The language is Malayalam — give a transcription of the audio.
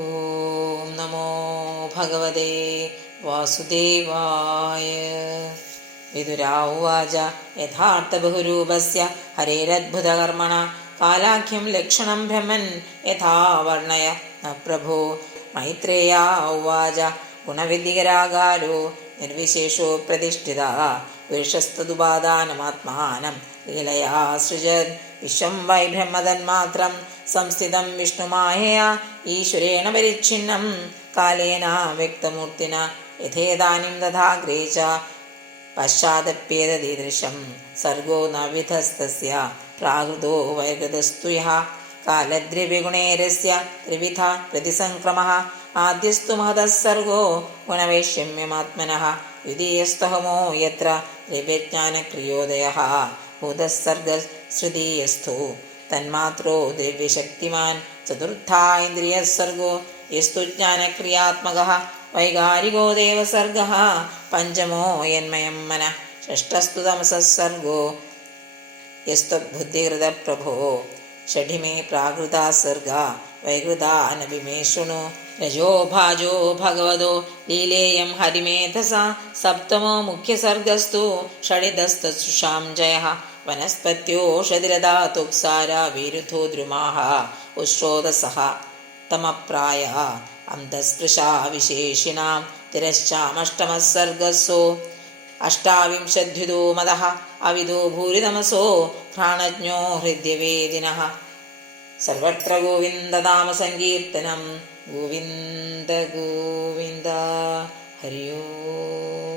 ഓം നമോ ഭഗവതേ വാസുദേവായ. വിദുരാവാച യഥാർത്ഥബഹുരൂപസ്യ ഹരേരദ്ഭുതകർമ്മണ കാലാഖ്യം ലക്ഷണം ഭ്രമൻ യഥാ വർണ്ണയ ന പ്രഭോ. മൈത്രേയാ ഉവാച ഗുണവിധികരാകാരോ നിർവിശേഷോ പ്രതിഷ്ഠിത പുരുഷസ്തദുപാദാനമാത്മാനം ലീലയാ സൃജത് വിശ്വം വൈ ബ്രഹ്മതന്മാത്രം സംസ്ഥിതം വിഷ്ണുമായയാ ഈശ്വരേണ പരിച്ഛിന്നം കാലേന വ്യക്തമൂർത്തിന യഥേതാനിം തഥാഗ്രേ ച പശ്ചാദപ്യേതദീദൃശം സർഗോ ന വിധസ്തസ്യ പ്രാകൃതോ വൈകൃതസ്തു യഃ കാലദ്രവ്യഗുണേരസ്യ ത്രിവിധ പ്രതിസംക്രമഃ ആദ്യസ്തു മഹതഃ സർഗോ ഗുണവൈഷമ്യമാത്മനഃ ദ്വിതീയസ്തഹമോ യത്ര ദ്രവ്യജ്ഞാനക്രിയോദയഃ ഭൂതസ്സർഗശ്രുതീയസ്ഥോ തന്മാത്രോ ദ്രവ്യശക്തിമാൻ ചതുർത്ഥ ഇന്ദ്രിയസർഗോ യസ്തു ജ്ഞാനക്രിയാത്മകഃ വൈകാരികോ ദേവസർഗഃ പഞ്ചമോ യന്മയം മനഃ ഷഷ്ടസ്തു തമസസ്സർഗോ യസ്ത്വദ്ബുദ്ധികൃതപ്രഭോ ഷഠിമേ പ്രാകൃതാ സർഗാ വൈകൃതാ നബിമേ ശൃണു രജോ ഭാജോ ഭഗവതോ ലീലേയം ഹരിമേധസാ സപ്തമോ മുഖ്യസർഗസ്തു ഷഡിതസ്തശുഷാം ജയഃ വനസ്പത്യോഷധിരഥാ തുക്സാരാ വിരുദ്ധോ ദ്രുമാः ഉശ്രോതസഃ തമപ്രായ അന്തസ്പൃശാ വിശേഷിണാം തിരശ്ചാമഷ്ടമസ്സർഗസ്സോ അഷ്ടാവിംശദ്വിദോ മദഃ അവിദോ ഭൂരിതമസോ ഘ്രാണജ്ഞോ ഹൃദ്യവേദിനഃ. സർവത്ര ഗോവിന്ദനാമ സങ്കീർത്തനം. ഗോവിന്ദ ഗോവിന്ദ. ഹരി ഓം.